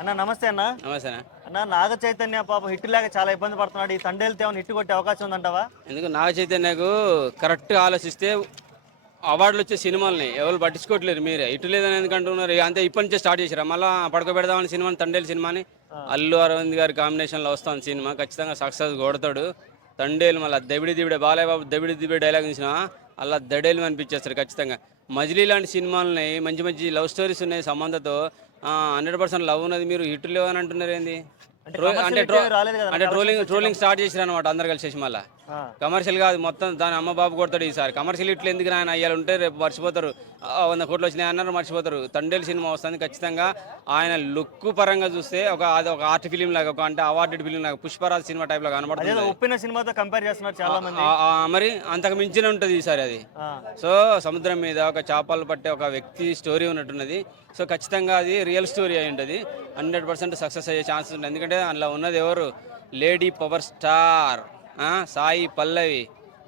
అన్న నమస్తే అన్న. నమస్తేనా. అన్న నాగ చైతన్య పాపం హిట్ లేక చాలా ఇబ్బంది పడుతున్నాడు. ఈ తండేలతో ఏమైనా హిట్ కొట్టే అవకాశం ఉందంటావా? ఎందుకు నాగ చైతన్యకు కరెక్ట్గా ఆలోచిస్తే అవార్డులు వచ్చే సినిమాలని ఎవరు పట్టించుకోవట్లేరు. మీరే ఇటు లేదని ఎందుకు అంటున్నారు? అంతే ఇప్పటి నుంచే స్టార్ట్ చేశారా మళ్ళీ పడుకోబెడదామని సినిమాని, తండేలు సినిమాని. అల్లు అరవింద్ గారి కాంబినేషన్లో వస్తుంది సినిమా, ఖచ్చితంగా సక్సెస్ కొడతాడు. తండేలు మళ్ళీ దబిడి దిబిడే బాలయ్య బాబు దబిడి దిబిడే డైలాగ్ చూసిన అలా దడేలు అనిపించేస్తారు ఖచ్చితంగా. మజిలీ లాంటి సినిమాలని మంచి మంచి లవ్ స్టోరీస్ ఉన్నాయి సంబంధతో 100% లవ్ ఉన్నది, మీరు హిట్ లేవు అని అంటున్నారు ఏంది? అంటే అంటే commercial hit ఏమీ రాలేదు కదా, అంటే commercial ట్రోలింగ్ స్టార్ట్ చేసిరు అనమాట అందరు కలిసేసి. మళ్ళీ కమర్షియల్ కాదు మొత్తం, దాని అమ్మ బాబు కొడతాడు ఈసారి. కమర్షియల్ ఇట్లు ఎందుకు నాయన అయ్యాలు ఉంటే రేపు మర్చిపోతారు. 100 కోట్లు వచ్చినాయి అన్నారు మర్చిపోతారు. తండేలు సినిమా వస్తుంది ఖచ్చితంగా. ఆయన లుక్ పరంగా చూస్తే ఒక ఆర్ట్ ఫిలిం లాగా, ఒక అంటే అవార్డెడ్ ఫిలిం లాగా, పుష్పరాజ్ సినిమా టైప్ లాగా కనబడుతుంది. అదే ఉప్పిన సినిమాతో కంపేర్ చేస్తున్నారు చాలా మంది. మరి అంతకు మించిన ఉంటుంది ఈసారి అది. సో సముద్రం మీద ఒక చేపలు పట్టే ఒక వ్యక్తి స్టోరీ ఉన్నట్టున్నది. సో ఖచ్చితంగా అది రియల్ స్టోరీ అయి ఉంటుంది. 100% సక్సెస్ అయ్యే ఛాన్సెస్ ఉంటుంది. ఎందుకంటే అందులో ఉన్నది ఎవరు? Lady power star Sai Pallavi.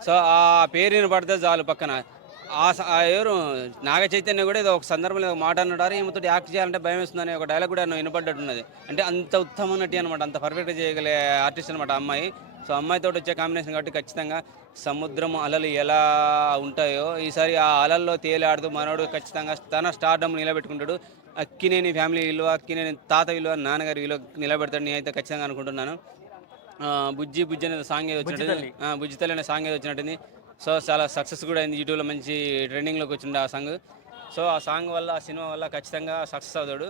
So ఆ పేరుని పడితే చాలు పక్కన. ఎవరు నాగ చైతన్య కూడా ఏదో ఒక సందర్భంలో ఒక మాట అన్నాడు, ఈమెతో యాక్ట్ చేయాలంటే భయం వేస్తుందని ఒక డైలాగ్ కూడా వినపడ్డట్టున్నది. అంటే అంత ఉత్తమ నటి అనమాట, అంత పర్ఫెక్ట్గా చేయగలే ఆర్టిస్ట్ అనమాట అమ్మాయి. సో అమ్మాయితో వచ్చే కాంబినేషన్ కాబట్టి ఖచ్చితంగా సముద్రం అలలు ఎలా ఉంటాయో ఈసారి ఆ అలల్లో తేలాడుతూ మనోడు ఖచ్చితంగా తన స్టార్డమ్ నిలబెట్టుకుంటాడు. అక్కినేని ఫ్యామిలీ విలువ, అక్కినేని తాత విలువ, నాన్నగారి విలువ నిలబెడతాడు నేనైతే ఖచ్చితంగా అనుకుంటున్నాను. బుజ్జి బుజ్జి అనేది సాంగ్ ఏదో వచ్చినట్టు, బుజ్జి తల్లి అనే సాంగ్ ఏదో వచ్చినట్టుంది. సో చాలా సక్సెస్ కూడా అయింది, యూట్యూబ్లో మంచి ట్రెండింగ్లోకి వచ్చింది ఆ సాంగ్. సో ఆ సాంగ్ వల్ల, ఆ సినిమా వల్ల ఖచ్చితంగా సక్సెస్ అవుతాడు.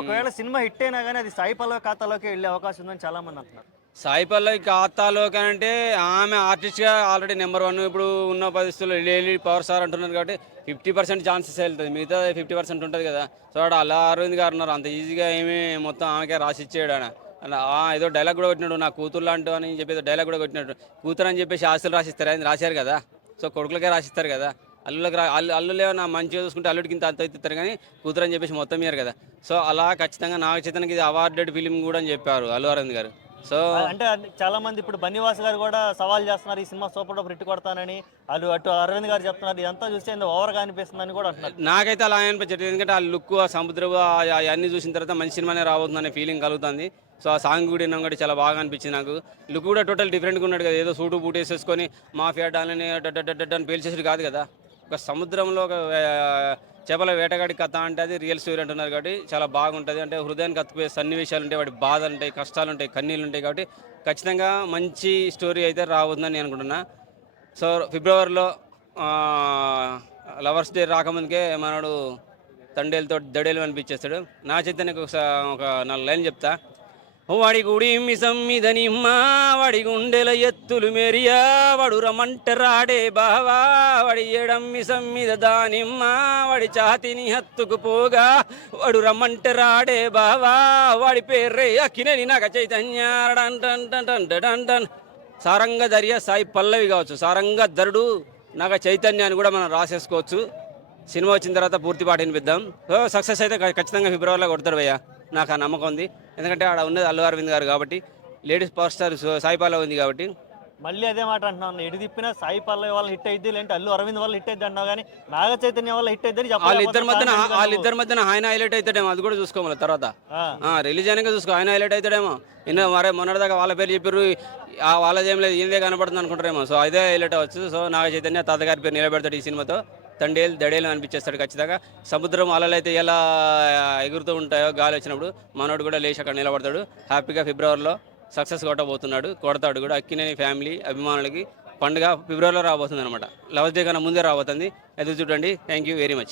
ఒకవేళ సినిమా హిట్ అయినా కానీ అది సాయి పల్లవి ఖాతాలోకి వెళ్ళే అవకాశం ఉందని చాలా మంది అంటున్నారు. సాయి పల్లవి ఖాతాలో అంటే ఆమె ఆర్టిస్ట్గా ఆల్రెడీ నెంబర్ 1 ఇప్పుడు ఉన్న పరిస్థితుల్లో లేడీ పవర్ స్టార్ అంటున్నారు కాబట్టి 50% ఛాన్సెస్ వెళ్తుంది, మిగతా 50% ఉంటుంది కదా. సో అలా అరవింద్ గారు ఉన్నారు, అంత ఈజీగా ఏమి మొత్తం ఆమెకే రాసి ఇచ్చేయడు ఆయన. అలా ఏదో డైలాగ్ కూడా కొట్టినాడు, నా కూతురు లాంటి అని చెప్పి డైలాగ్ కూడా కొట్టినాడు. కూతురు అని చెప్పేసి ఆస్తులు రాసిస్తారు, ఆయన రాశారు కదా. సో కొడుకులకే రాసిస్తారు కదా, అల్లులకి అల్లులే నా మంచిగా చూసుకుంటే అల్లుడికి ఇంత అంత ఇస్తారు కానీ కూతురు అని చెప్పేసి మొత్తం ఇయ్యారు కదా. సో అలా ఖచ్చితంగా నాగ చైతన్యకి ఇది అవార్డెడ్ ఫిలిం కూడా అని చెప్పారు అల్లు అరవింద్ గారు. సో అంటే చాలా మంది ఇప్పుడు బన్నీవాస్ గారు కూడా సవాల్ చేస్తున్నారు, ఈ సినిమా సూపర్ డూపర్ హిట్ కొడతానని. అటు అరవింద్ గారు చెప్తున్నారు, ఇదంతా చూస్తే ఓవర్గా అనిపిస్తుందని కూడా అంటున్నారు. నాకైతే అలా అనిపించట్లేదు, ఎందుకంటే ఆ లుక్, ఆ సముద్రం అవన్నీ చూసిన తర్వాత మంచి సినిమానే రాబోతుందనే ఫీలింగ్ కలుగుతుంది. సో ఆ సాంగ్ కూడా విన్నాం కూడా చాలా బాగా అనిపించింది నాకు. లుక్ కూడా టోటల్ డిఫరెంట్గా ఉన్నాడు కదా, ఏదో సూటు బూట్ వేసేసుకొని మాఫియా డాలని అని పేల్చేసేది కాదు కదా. ఒక సముద్రంలో ఒక చేపల వేటగాడి కథ అంటే అది రియల్ స్టోరీ అంటున్నారు కాబట్టి చాలా బాగుంటుంది. అంటే హృదయానికి కత్తిపోయే సన్నివేశాలు ఉంటాయి, వాటి బాధలు ఉంటాయి, కష్టాలు ఉంటాయి, కన్నీళ్ళు ఉంటాయి కాబట్టి ఖచ్చితంగా మంచి స్టోరీ అయితే రాబోతుందని నేను అనుకుంటున్నా. సో ఫిబ్రవరిలో లవర్స్ డే రాకముందుకే మనోడు తండేలతో దడేలు అనిపించేస్తాడు. నా చైతన్యకు ఒక 4 లైన్ చెప్తా. వాడి గుడి మిసం మీద నిమ్మ, వాడి గుండెల ఎత్తులు మెరియా, వాడు రమంటరాడే బావా, వాడి ఎడం మిసం మీద దానిమ్మ, వాడి ఛాతిని హత్తుకు పోగా, వాడు రమంటరాడే బావా, వాడి పేర్రే అక్కినేని నాగ చైతన్య. సారంగ ధర్య సాయి పల్లవి కావచ్చు, సారంగ ధరుడు నాగ చైతన్య అని కూడా మనం రాసేసుకోవచ్చు. సినిమా వచ్చిన తర్వాత పూర్తి పాట వినిపిద్దాం. సక్సెస్ అయితే ఖచ్చితంగా ఫిబ్రవరిలో కొడతాడు భయ్యా, నాకు ఆ నమ్మకం ఉంది. ఎందుకంటే ఆడ ఉన్నది అల్లు అరవింద్ గారు కాబట్టి, ladies power star Sai Pallavi ఉంది కాబట్టి. మళ్ళీ అదే మాట అంటున్నాను, ఎటు తిప్పినా సాయి పల్లవి వల్ల హిట్ అయింది, లేదంటే అల్లు అరవింద్ వల్ల హిట్ అయింది అంటున్నావు కానీ నాగ చైతన్య వల్ల హిట్ అయిందని వాళ్ళిద్దరి మధ్యన ఆయన హైలైట్ అవుతాడేమో, అది కూడా చూసుకోవాలి తర్వాత రిలీజ్ అయినాక చూసుకో, ఆయన హైలైట్ అవుతాడేమో. మరే మొన్నటిదాకా వాళ్ళ పేరు చెప్పారు, వాళ్ళదేం లేదు ఈయనదే కనపడుతుంది అనుకుంటారేమో. సో అదే హైలైట్ అవ్వచ్చు. సో నాగ చైతన్య తాతగారి పేరు నిలబెడతాడు ఈ సినిమాతో. దడేలు అనిపించేస్తాడు ఖచ్చితంగా. సముద్రం అలలైతే ఎలా ఎగురుతూ ఉంటాయో గాలి వచ్చినప్పుడు మనోడు కూడా లేచి అక్కడ నిలబడతాడు. హ్యాపీగా ఫిబ్రవరిలో సక్సెస్ కొడతాడు కూడా. అక్కినేని ఫ్యామిలీ అభిమానులకి పండుగ ఫిబ్రవరిలో రాబోతుంది అనమాట. లవర్స్ డే కన్నా ముందే రాబోతుంది, ఎదురు చూడండి. Thank you very much.